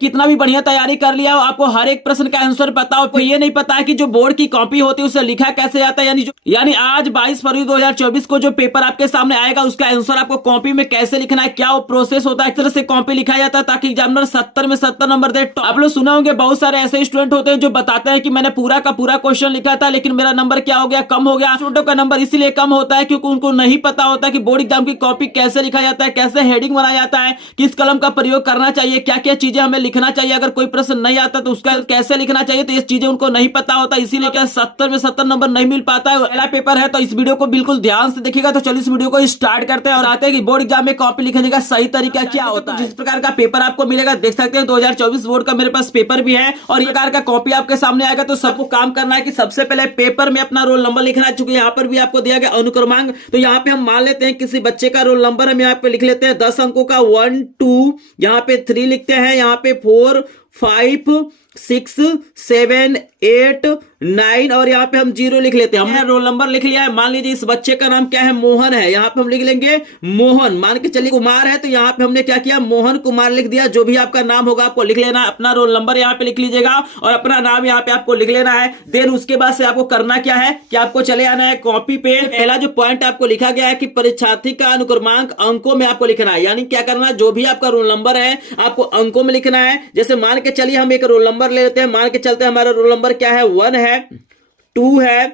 कितना भी बढ़िया तैयारी कर लिया हो, आपको हर एक प्रश्न का आंसर पता हो, तो ये नहीं पता है कि जो बोर्ड की कॉपी होती है उससे लिखा कैसे जाता है, यानी आज 22 फरवरी 2024 को जो पेपर आपके सामने आएगा उसका आंसर आपको कॉपी में कैसे लिखना है, क्या वो प्रोसेस होता है, एक तरह से कॉपी लिखा जाता है ताकि एग्जामिनर 70 में 70 नंबर दे। तो आप लोग सुना होंगे बहुत सारे ऐसे स्टूडेंट होते हैं जो बताते हैं कि मैंने पूरा का पूरा क्वेश्चन लिखा था लेकिन मेरा नंबर क्या हो गया, कम हो गया। स्टूडेंटों का नंबर इसीलिए कम होता है क्योंकि उनको नहीं पता होता कि बोर्ड एग्जाम की कॉपी कैसे लिखा जाता है, कैसे हेडिंग बनाया जाता है, किस कलम का प्रयोग करना चाहिए, क्या क्या चीजें हमें लिखना चाहिए, अगर कोई प्रश्न नहीं आता तो उसका कैसे लिखना चाहिए, तो ये चीजें उनको नहीं पता होता, इसीलिए क्या 70 में 70 नंबर नहीं मिल पाता है। पहला पेपर है तो इस वीडियो को बिल्कुल ध्यान से देखिएगा। तो चलिए इस वीडियो को स्टार्ट करते हैं और आते हैं कि बोर्ड एग्जाम में कॉपी लिखने का सही तरीका क्या होता है। जिस प्रकार का पेपर आपको मिलेगा देख सकते हैं 2024 बोर्ड का मेरे पास पेपर भी है और ये प्रकार का कॉपी आपके सामने आएगा। तो सबको काम करना है कि सबसे पहले पेपर में अपना रोल नंबर लिखना है। चूंकि यहाँ पर भी आपको दिया गया अनुक्रमांक, तो यहाँ पे हम मान लेते हैं किसी बच्चे का रोल नंबर हम यहाँ पे लिख लेते हैं 10 अंकों का 1 2, यहाँ पे 3 लिखते हैं, यहाँ पे 4 5 6 7 8 9 और यहाँ पे हम 0 लिख लेते हैं। हमने रोल नंबर लिख लिया है। मान लीजिए इस बच्चे का नाम क्या है, मोहन है, यहाँ पे हम लिख लेंगे मोहन। मान के चलिए कुमार है तो यहाँ पे हमने क्या किया, मोहन कुमार लिख दिया। जो भी आपका नाम होगा आपको लिख लेना है, अपना रोल नंबर यहाँ पे लिख लीजिएगा और अपना नाम यहाँ पे आपको लिख लेना है। देन उसके बाद से आपको करना क्या है कि आपको चले आना है कॉपी पे। पहला जो पॉइंट आपको लिखा गया है कि परीक्षार्थी का अनुक्रमांक अंकों में आपको लिखना है, यानी क्या करना है, जो भी आपका रोल नंबर है आपको अंकों में लिखना है। जैसे मान के चलिए हम एक रोल नंबर ले लेते हैं, मान के चलते हैं हमारा रोल नंबर क्या है, 1 है, 2 है,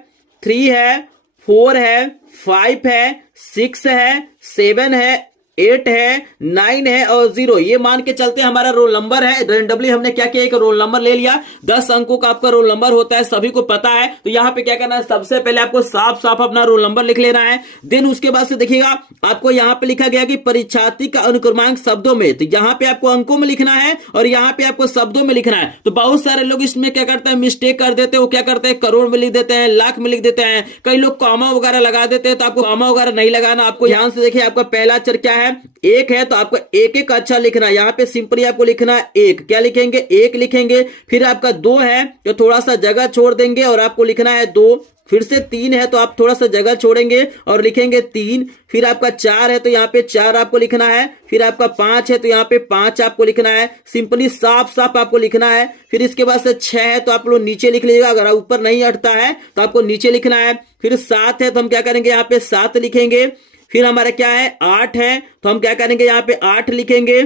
3 है, 4 है, 5 है, 6 है, 7 है, 8 है, 9 है और 0। ये मान के चलते हमारा रोल नंबर है। रेंडमली हमने क्या किया, एक रोल नंबर ले लिया। 10 अंकों का आपका रोल नंबर होता है, सभी को पता है। तो यहाँ पे क्या करना है, सबसे पहले आपको साफ साफ अपना रोल नंबर लिख लेना है। देन उसके बाद से देखिएगा आपको यहाँ पे लिखा गया कि परीक्षार्थी का अनुक्रमांक शब्दों में, तो यहाँ पे आपको अंकों में लिखना है और यहाँ पे आपको शब्दों में लिखना है। तो बहुत सारे लोग इसमें क्या करते हैं, मिस्टेक कर देते हैं। वो क्या करते हैं, करोड़ में लिख देते हैं, लाख में लिख देते हैं, कई लोग कॉमा वगैरह लगा देते हैं। तो आपको कॉमा वगैरह नहीं लगाना। आपको ध्यान से देखिए, आपका पहला अक्षर क्या है, एक है, तो आपको एक एक अच्छा लिखना है। यहाँ पे सिंपली आपको लिखना है एक, क्या लिखेंगे, एक लिखेंगे। फिर आपका 2 है तो थोड़ा सा जगह छोड़ देंगे और आपको लिखना है 2। फिर से 3 है तो आप थोड़ा सा जगह छोड़ेंगे और लिखेंगे 3। फिर आपका 4 है तो यहाँ पे 4 आपको लिखना है। फिर आपका 5 है तो यहाँ पे 5 आपको लिखना है। सिंपली साफ साफ आपको लिखना है। फिर इसके बाद से 6 है तो आप लोग नीचे लिख लीजिएगा, अगर ऊपर नहीं हटता है तो आपको नीचे लिखना है। फिर 7 है तो हम क्या करेंगे, यहाँ पे 7 लिखेंगे। फिर हमारा क्या है, 8 है तो हम क्या करेंगे, यहाँ पे 8 लिखेंगे।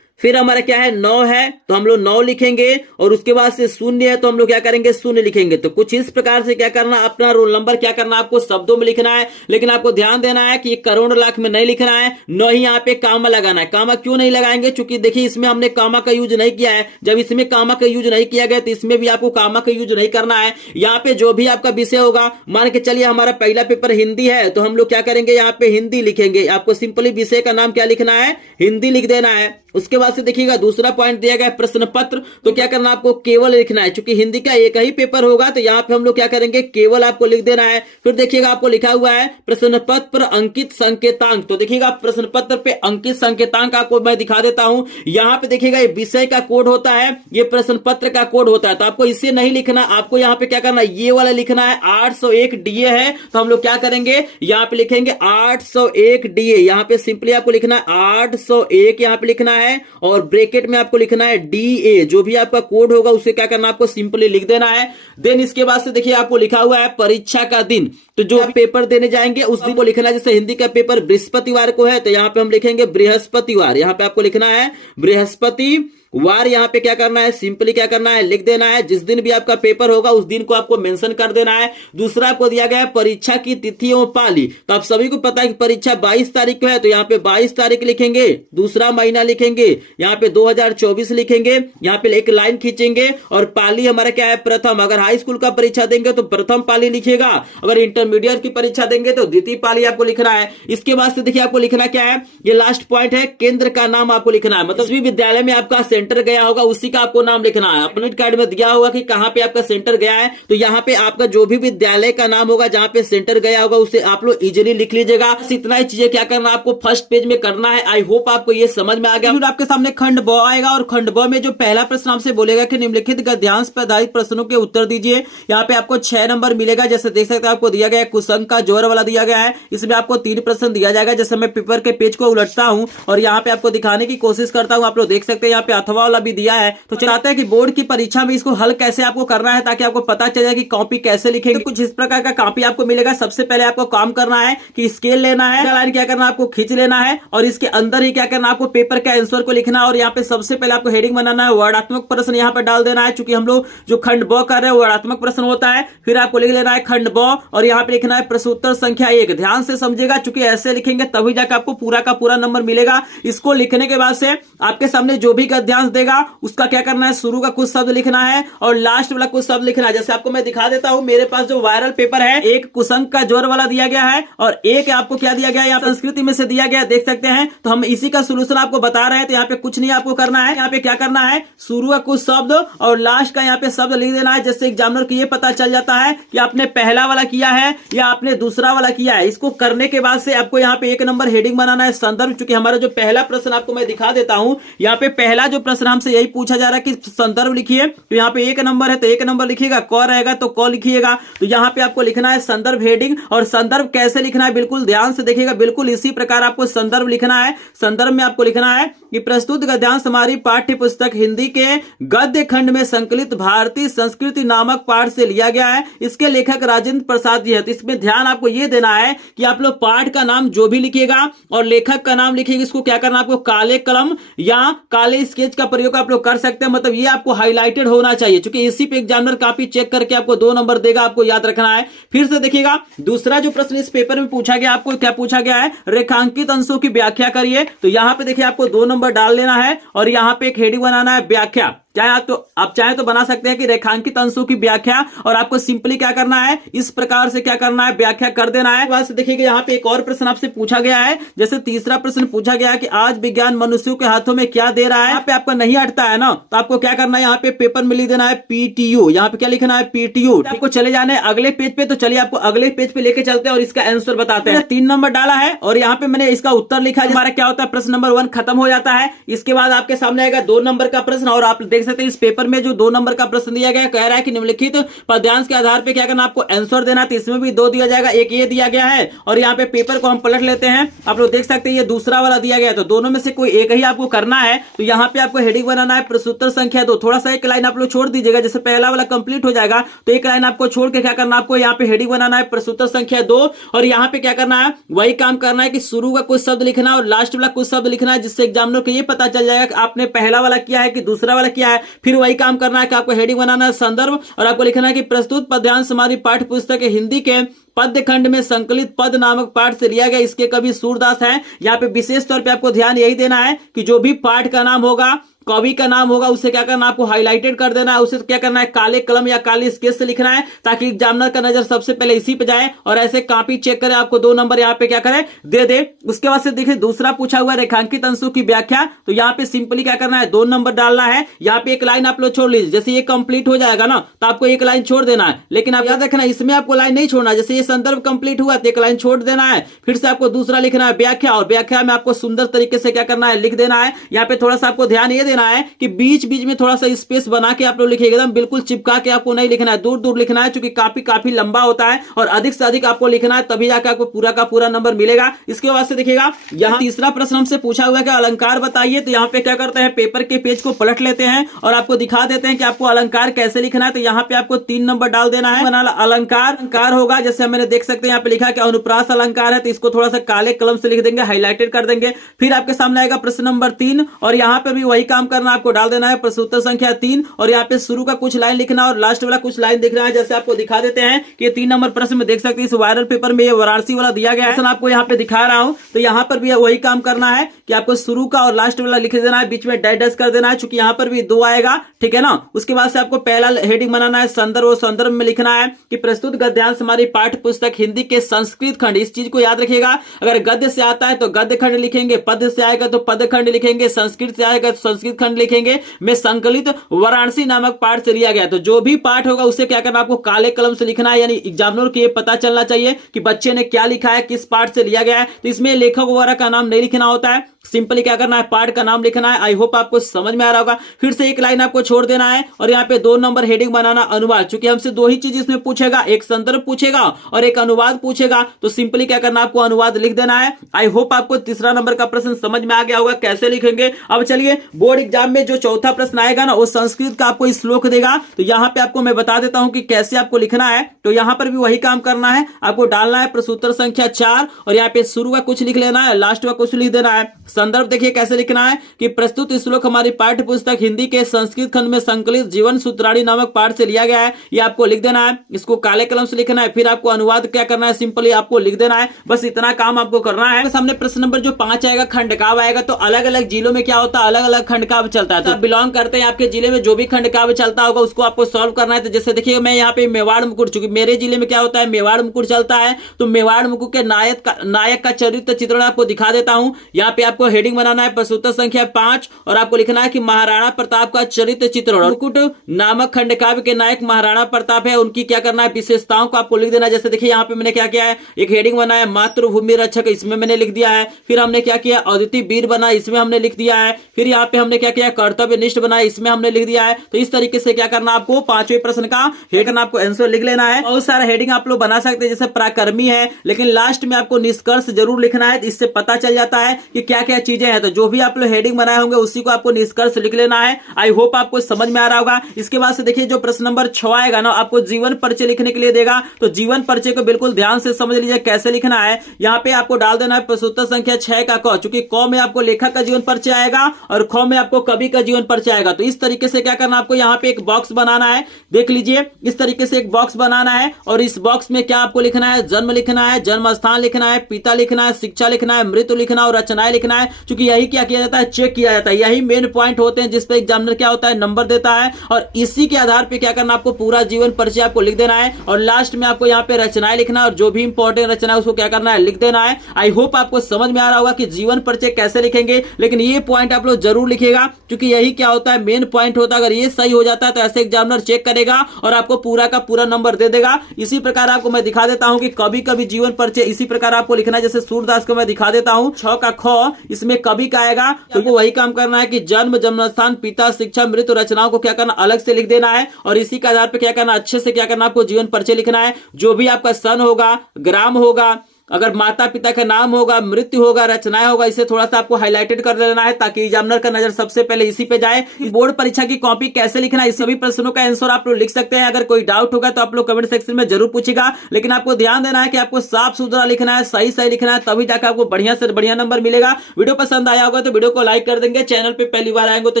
फिर हमारा क्या है, 9 है तो हम लोग 9 लिखेंगे और उसके बाद से 0 है तो हम लोग क्या करेंगे, 0 लिखेंगे। तो कुछ इस प्रकार से क्या करना, अपना रोल नंबर क्या करना, आपको शब्दों में लिखना है। लेकिन आपको ध्यान देना है कि ये करोड़ लाख में नहीं लिखना है, न ही यहाँ पे कामा लगाना है। कामा क्यों नहीं लगाएंगे, क्योंकि देखिए इसमें हमने कामा का यूज नहीं किया है। जब इसमें कामा का यूज नहीं किया गया तो इसमें भी आपको कामा का यूज नहीं करना है। यहाँ पे जो भी आपका विषय होगा, मान के चलिए हमारा पहला पेपर हिंदी है तो हम लोग क्या करेंगे, यहाँ पे हिंदी लिखेंगे। आपको सिंपली विषय का नाम क्या लिखना है, हिंदी लिख देना है। उसके बाद से देखिएगा दूसरा पॉइंट दिया गया है प्रश्न पत्र, तो क्या करना, आपको केवल लिखना है। क्योंकि हिंदी का एक ही पेपर होगा तो यहाँ पे हम लोग क्या करेंगे, केवल आपको लिख देना है। फिर देखिएगा आपको लिखा हुआ है प्रश्न पत्र पर अंकित संकेतांक। तो देखिएगा प्रश्न पत्र पे अंकित संकेतांक आपको मैं दिखा देता हूं। यहाँ पे देखिएगा ये विषय का कोड होता है, ये प्रश्न पत्र का कोड होता है। तो आपको इसे नहीं लिखना, आपको यहाँ पे क्या करना है, ये वाला लिखना है। 801 डीए है तो हम लोग क्या करेंगे, यहाँ पे लिखेंगे 801 डीए। यहाँ पे सिंपली आपको लिखना है 801, यहाँ पे लिखना है और ब्रैकेट में आपको लिखना है डीए। जो भी आपका कोड होगा उसे क्या करना, आपको सिंपली लिख देना है। देन इसके बाद से देखिए आपको लिखा हुआ है परीक्षा का दिन, तो जो पेपर देने जाएंगे उस दिन को लिखना है। जैसे हिंदी का पेपर बृहस्पतिवार को है तो यहाँ पे हम लिखेंगे बृहस्पतिवार। यहाँ पे आपको लिखना है बृहस्पति वार। यहाँ पे क्या करना है, सिंपली क्या करना है, लिख देना है। जिस दिन भी आपका पेपर होगा उस दिन को आपको मेंशन कर देना है। दूसरा आपको दिया गया है परीक्षा की तिथि एवं पाली। तो आप सभी को पता है कि परीक्षा 22 तारीख को है तो यहाँ पे 22 तारीख लिखेंगे, दूसरा महीना लिखेंगे, यहाँ पे 2024 लिखेंगे, यहाँ पे एक लाइन खींचेंगे और पाली हमारा क्या है, प्रथम। अगर हाई स्कूल का परीक्षा देंगे तो प्रथम पाली लिखिएगा, अगर इंटरमीडिएट की परीक्षा देंगे तो द्वितीय पाली आपको लिखना है। इसके बाद से देखिए आपको लिखना क्या है, ये लास्ट पॉइंट है, केंद्र का नाम आपको लिखना है। मतलब विद्यालय में आपका सेंटर गया होगा उसी का आपको नाम लिखना है। एडमिट कार्ड में दिया होगा कि कहां पे आपका सेंटर गया है, तो यहाँ पे आपका जो भी विद्यालय का नाम होगा जहां पे सेंटर गया होगा उसे आप लोग इजीली लिख लीजिएगा। इतना ही चीजें क्या करना आपको फर्स्ट पेज में करना है। आई होप आपको ये समझ में आ गया। फिर आपके सामने खंड ब आएगा और खंड ब में जो पहला प्रश्न आपसे बोलेगा कि निम्नलिखित गद्यांश पर आधारित प्रश्नों के उत्तर दीजिए। यहाँ पे आपको 6 नंबर मिलेगा। जैसे देख सकते हैं आपको दिया गया है कुसंग का जोर वाला दिया गया है, इसमें आपको 3 प्रश्न दिया जाएगा। जैसे मैं पेपर के पेज को उलटता हूं और यहाँ पे आपको दिखाने की कोशिश करता हूं, आप लोग देख सकते हैं यहाँ पे अथवा अथवा वाला भी दिया है। तो चाहते हैं कि बोर्ड की परीक्षा में इसको हल कैसे आपको करना है ताकि आपको पता चल जाए कि कॉपी कैसे लिखेंगे। तो कुछ इस प्रकार का कॉपी आपको मिलेगा। सबसे पहले आपको काम करना है कि स्केल लेना है, लाइन क्या करना है आपको खींच लेना है और इसके अंदर ही क्या करना है आपको पेपर के आंसर को लिखना है। और यहाँ पे सबसे पहले आपको हेडिंग बनाना है, वर्णात्मक प्रश्न यहाँ पे डाल देना है। चूंकि हम लोग जो खंड ब कर रहे हैं वर्णात्मक प्रश्न होता है। फिर आपको लिख लेना है खंड ब और यहाँ पे लिखना है प्रश्नोत्तर संख्या 1। ध्यान से समझिएगा, चूंकि ऐसे लिखेंगे तभी जाकर आपको पूरा का पूरा नंबर मिलेगा। इसको लिखने के बाद से आपके सामने जो भी गद्यांश देगा उसका क्या करना है, शुरू का कुछ शब्द लिखना है और लास्ट वाला कुछ शब्द लिखना है। जैसे आपको मैं दिखा देता हूं, मेरे पास जो वायरल पेपर है, एक कुसंग का जोर वाला दिया गया है और एक आपको क्या दिया गया है, यहाँ संस्कृति में से दिया गया है, देख सकते हैं। तो हम इसी का सोल्यूशन आपको बता रहे हैं। तो यहाँ पे कुछ नहीं आपको करना है, यहाँ पे क्या करना है, शुरू का कुछ शब्द और लास्ट का यहाँ पे शब्द लिख देना है। जैसे एग्जामिनर को ये पता चल जाता है कि आपने पहला वाला किया है या आपने दूसरा वाला किया है। इसको करने के बाद से आपको यहाँ पे 1 नंबर हेडिंग बनाना है संदर्भ। चूंकि हमारा जो पहला प्रश्न आपको मैं दिखा देता हूं, यहाँ पे पहला जो प्रश्न हमसे यही पूछा जा रहा है कि संदर्भ लिखिए। तो यहाँ पे 1 नंबर है तो 1 नंबर लिखिएगा, क रहेगा तो क लिखिएगा। तो यहाँ पे आपको लिखना है संदर्भ हेडिंग। और संदर्भ कैसे लिखना है बिल्कुल ध्यान से देखिएगा, बिल्कुल इसी प्रकार आपको संदर्भ लिखना है। संदर्भ में आपको लिखना है कि प्रस्तुत गद्यांश हमारी पाठ्य पुस्तक हिंदी के गद्य खंड में संकलित भारतीय संस्कृति नामक पाठ से लिया गया है। इसके लेखक राजेंद्र प्रसाद जी है। तो इसमें ध्यान आपको ये देना है कि आप लोग पाठ का नाम जो भी लिखिएगा और लेखक का नाम लिखिएगा, इसको क्या करना आपको काले कलम या काले स्केच का प्रयोग आप लोग कर सकते हैं। मतलब ये आपको हाईलाइटेड होना चाहिए, क्योंकि इसी पे एग्जामिनर कॉपी चेक करके आपको 2 नंबर देगा, आपको याद रखना है। फिर से देखिएगा, दूसरा जो प्रश्न इस पेपर में पूछा गया, आपको क्या पूछा गया है, रेखांकित अंशों की व्याख्या करिए। तो यहाँ पे देखिए आपको 2 नंबर डाल लेना है और यहाँ पे एक हेडिंग बनाना है व्याख्या। चाहे आप चाहे तो बना सकते हैं कि रेखांकित अंशों की व्याख्या, और आपको सिंपली क्या करना है, इस प्रकार से क्या करना है, व्याख्या कर देना है। बस देखिएगा यहाँ पे एक और प्रश्न आपसे पूछा गया है। जैसे तीसरा प्रश्न पूछा गया है कि आज विज्ञान मनुष्यों के हाथों में क्या दे रहा है। यहाँ पे आपका नहीं हटता है ना, तो आपको क्या करना है, यहाँ पे पेपर में लिख देना है पीटीयू। यहाँ पे क्या लिखना है, पीटीयू। आपको चले जाना है अगले पेज पे। तो चलिए आपको अगले पेज पे लेके चलते हैं और इसका आंसर बताते हैं। 3 नंबर डाला है और यहाँ पे मैंने इसका उत्तर लिखा है। हमारा क्या होता है, प्रश्न नंबर 1 खत्म हो जाता है। इसके बाद आपके सामने आएगा 2 नंबर का प्रश्न। और आप देख सकते हैं इस पेपर में जो 2 नंबर का प्रश्न दिया गया, कह रहा है कि निम्नलिखित पद्यांश के आधार पे क्या करना, आपको आंसर देना। तो इसमें भी 2 दिया जाएगा, एक ये दिया गया है और यहाँ पे पेपर को हम पलट लेते हैं। आप लोग देख सकते हैं ये दूसरा वाला दिया गया है। तो दोनों में से कोई एक ही आपको करना है। तो यहाँ पे आपको हेडिंग बनाना है प्रश्नोत्तर संख्या 2। थोड़ा सा एक लाइन आप लोग छोड़ दीजिएगा, जैसे पहला वाला कंप्लीट हो जाएगा तो एक लाइन आपको छोड़ के क्या करना, आपको यहाँ पे हेडिंग बनाना है प्रश्नोत्तर संख्या 2। और यहाँ पे क्या करना है, वही काम करना है कि शुरू का कुछ शब्द लिखना है और लास्ट वाला कुछ शब्द लिखना है, जिससे एग्जामिनर को ये पता चल जाएगा कि आपने पहला वाला किया है कि दूसरा वाला किया है। फिर वही काम करना है कि आपको हेडिंग बनाना है संदर्भ और आपको लिखना है कि प्रस्तुत पद्यांश हमारी पाठ्य पुस्तक हिंदी के पद्य खंड में संकलित पद नामक पाठ से लिया गया। इसके कवि सूरदास हैं। यहाँ पे विशेष तौर पे आपको ध्यान यही देना है कि जो भी पाठ का नाम होगा, कवि का नाम होगा, उसे क्या करना, आपको हाईलाइटेड कर देना है। उसे क्या करना है, काले कलम या काले स्केच से लिखना है, ताकि एग्जामिनर का नजर सबसे पहले इसी पे जाए और ऐसे कॉपी चेक करे, आपको 2 नंबर यहाँ पे क्या करे, दे दे। उसके बाद से देखिए दूसरा पूछा हुआ रेखांकित अंशों की व्याख्या। तो यहाँ पे सिंपली क्या करना है, 2 नंबर डालना है। यहाँ पे एक लाइन आप लोग छोड़ लीजिए। जैसे ये कंप्लीट हो जाएगा ना, तो आपको एक लाइन छोड़ देना है। लेकिन आप याद रखना, इसमें आपको लाइन नहीं छोड़ना। जैसे ये संदर्भ कंप्लीट हुआ तो एक लाइन छोड़ देना है। फिर से आपको दूसरा लिखना है व्याख्या, और व्याख्या में आपको सुंदर तरीके से क्या करना है, लिख देना है। यहाँ पे थोड़ा सा आपको ध्यान ये देना है कि बीच बीच में थोड़ा सा स्पेस बना के आप लोग लिखिएगा, एकदम बिल्कुल चिपका के आपको नहीं लिखना है, दूर दूर लिखना है, क्योंकि काफी लंबा होता है और अधिक से अधिक आपको लिखना है, तभी जाकर आपको पूरा का पूरा नंबर मिलेगा। इसके बाद से देखिएगा, यहाँ तीसरा प्रश्न हमसे पूछा हुआ है कि अलंकार बताइए। तो यहाँ पे क्या करते हैं, पेपर के पेज को पलट लेते हैं और आपको दिखा देते हैं कि आपको अलंकार कैसे लिखना है। तो यहाँ पे आपको 3 नंबर डाल देना है। अलंकार होगा, जैसे मैंने देख सकते हैं यहाँ पे लिखा कि अनुप्रास अलंकार है, तो इसको थोड़ा सा काले कलम से लिख देंगे, हाईलाइटेड कर देंगे। फिर आपके सामने आएगा प्रश्न नंबर 3 और यहाँ पे भी वही काम करना, आपको डाल देना है प्रश्नोत्तर संख्या 3 और यहाँ पे शुरू का कुछ लाइन लिखना और लास्ट वाला कुछ लाइन लिखना है। जैसे आपको दिखा देते हैं कि 3 नंबर प्रश्न में देख सकते हैं इस वायरल पेपर में ये वाराणसी वाला दिया गया है, आपको यहाँ पे दिखा रहा हूं। तो यहाँ पर भी वही काम करना है कि आपको शुरू का और लास्ट वाला लिख देना है, बीच में डैश कर देना है, चूंकि यहाँ पर भी 2 आएगा, ठीक है ना। उसके बाद से आपको पहला हेडिंग बनाना है संदर्भ, और संदर्भ में लिखना है कि प्रस्तुत गद्यांश हमारी पाठ्य पुस्तक हिंदी के संस्कृत खंड। इस चीज को याद रखिएगा, अगर गद्य से आता है तो गद्य खंड लिखेंगे, पद्य से आएगा तो पद्य खंड लिखेंगे, संस्कृत से आएगा तो संस्कृत खंड लिखेंगे, में संकलित वाराणसी नामक पाठ से लिया गया। तो जो भी पाठ होगा उसे क्या करना, आपको काले कलम से लिखना है, यानी एग्जामिनर को ये पता चलना चाहिए कि बच्चे ने क्या लिखा है, किस पाठ से लिया गया है। तो इसमें लेखक वगैरह का नाम नहीं लिखना होता है, सिंपली क्या करना है, पार्ट का नाम लिखना है। आई होप आपको समझ में आ रहा होगा। फिर से एक लाइन आपको छोड़ देना है और यहाँ पे 2 नंबर हेडिंग बनाना अनुवाद। चूंकि हमसे 2 ही चीज इसमें पूछेगा, एक संदर्भ पूछेगा और एक अनुवाद पूछेगा, तो सिंपली क्या करना, आपको अनुवाद लिख देना है। आई होप आपको तीसरा नंबर का प्रश्न समझ में आ गया होगा कैसे लिखेंगे। अब चलिए, बोर्ड एग्जाम में जो चौथा प्रश्न आएगा ना, वो संस्कृत का आपको श्लोक देगा। तो यहाँ पे आपको मैं बता देता हूं कि कैसे आपको लिखना है। तो यहाँ पर भी वही काम करना है, आपको डालना है प्रश्नोत्तर संख्या 4 और यहाँ पे शुरू का कुछ लिख लेना है, लास्ट का कुछ लिख देना है। संदर्भ देखिए कैसे लिखना है कि प्रस्तुत श्लोक हमारी पाठ्य पुस्तक हिंदी के संस्कृत खंड में संकलित जीवन सूत्राणी नामक पाठ से लिया गया है। ये आपको लिख देना है, इसको काले कलम से लिखना है। फिर आपको अनुवाद क्या करना है, सिंपली आपको लिख देना है। बस इतना काम आपको करना है। सामने प्रश्न नंबर जो 5 आएगा, खंडकाव्य आएगा। तो अलग अलग जिलों में क्या होता है, अलग अलग खंडकाव्य चलता है। तो आप बिलोंग करते हैं, आपके जिले में जो भी खंडकाव्य चलता होगा उसको आपको सॉल्व करना है। तो जैसे देखिए, मैं यहाँ पे मेवाड़ मुकुट, चूंकि मेरे जिले में क्या होता है, मेवाड़ मुकुट चलता है, तो मेवाड़ मुकुट के नायक का चरित्र चित्रण आपको दिखा देता हूं। यहाँ पे आपको हेडिंग बनाना है प्रश्नोत्तर संख्या 5 और आपको लिखना है कि महाराणा प्रताप का चरित्र चित्रण। मुकुट नामक खंडकाव्य के नायक महाराणा प्रताप है, उनकी क्या करना है, विशेषताओं को आपको लिख देना है। जैसे देखिए यहाँ पे मैंने क्या किया है, एक हेडिंग बनाया मातृभूमि रक्षक, इसमें मैंने लिख दिया है। फिर हमने क्या किया, अद्वितीय वीर बना, इसमें हमने लिख दिया है। फिर यहाँ पे हमने क्या किया, कर्तव्यनिष्ठ बना, इसमें हमने लिख दिया है। तो इस तरीके से क्या करना, आपको 5वें प्रश्न का हेडिंग आपको आंसर लिख लेना है। बहुत सारा हेडिंग आप लोग बना सकते हैं, जैसे पराक्रमी है, लेकिन लास्ट में आपको निष्कर्ष जरूर लिखना है। इससे पता चल जाता है कि क्या क्या चीजें हैं। तो जो भी आप लोग हेडिंग बनाए होंगे उसी को आपको निष्कर्ष लिख लेना है। आई होप आपको समझ में आ रहा होगा। इसके बाद से देखिए, जो प्रश्न नंबर 6 आएगा ना, आपको जीवन परिचय लिखने के लिए देगा। तो जीवन परिचय को बिल्कुल ध्यान से समझ लीजिए कैसे लिखना है। यहाँ पे आपको डाल देना है प्रश्नोत्तर संख्या 6 का क, चूंकि क में आपको लेखक का जीवन परिचय आएगा और ख में आपको कवि का जीवन परिचय आएगा। तो इस तरीके से क्या करना, आपको यहाँ पे एक बॉक्स बनाना है। देख लीजिए, इस तरीके से एक बॉक्स बनाना है और इस बॉक्स में क्या आपको लिखना है, जन्म लिखना है, जन्म स्थान लिखना है, पिता लिखना है, शिक्षा लिखना है, मृत्यु लिखना और रचनाएं लिखना है। क्योंकि यही क्या किया जाता है, चेक किया जाता है। यही मेन पॉइंट होते हैं जिस पे एग्जामिनर क्या होता है, नंबर देता है। और इसी के आधार पे क्या करना, आपको पूरा जीवन परिचय आपको लिख देना है और लास्ट में आपको यहाँ पे रचनाएं लिखना है और जो भी इंपॉर्टेंट रचना है उसको क्या करना है, लिख देना है। आई होप आपको समझ में आ रहा होगा कि जीवन परिचय कैसे लिखेंगे, लेकिन ये पॉइंट आप लोग जरूर लिखेगा क्योंकि यही क्या होता है, मेन पॉइंट होता है। अगर ये सही हो जाता है तो ऐसे एग्जामिनर चेक करेगा और आपको पूरा का पूरा नंबर दे देगा। इसी प्रकार आपको मैं दिखा देता हूं कि कभी कभी जीवन परिचय इसी प्रकार आपको लिखना है। जैसे सूरदास को मैं दिखा देता हूं, 6 का ख, इसमें कवि का आएगा, तो वही काम करना है कि जन्म, जन्म स्थान, पिता, शिक्षा, मृत्यु, रचनाओं को क्या करना, अलग से लिख देना है और इसी के आधार पर क्या करना, अच्छे से क्या करना, आपको जीवन परिचय लिखना है। जो भी आपका सन होगा, ग्राम होगा, अगर माता पिता का नाम होगा, मृत्यु होगा, रचनाएं होगा, इसे थोड़ा सा आपको हाईलाइटेड कर लेना है ताकि एग्जामिनर का नजर सबसे पहले इसी पे जाए। बोर्ड परीक्षा की कॉपी कैसे लिखना है, इस सभी प्रश्नों का आंसर आप लोग लिख सकते हैं। अगर कोई डाउट होगा तो आप लोग कमेंट सेक्शन में जरूर पूछेगा, लेकिन आपको ध्यान देना है कि आपको साफ सुथरा लिखना है, सही सही लिखना है, तभी जाकर आपको बढ़िया से बढ़िया नंबर मिलेगा। वीडियो पसंद आया होगा तो वीडियो को लाइक कर देंगे, चैनल पे पहली बार आएंगे तो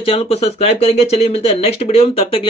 चैनल को सब्सक्राइब करेंगे। चलिए मिलते हैं नेक्स्ट वीडियो में, तब तक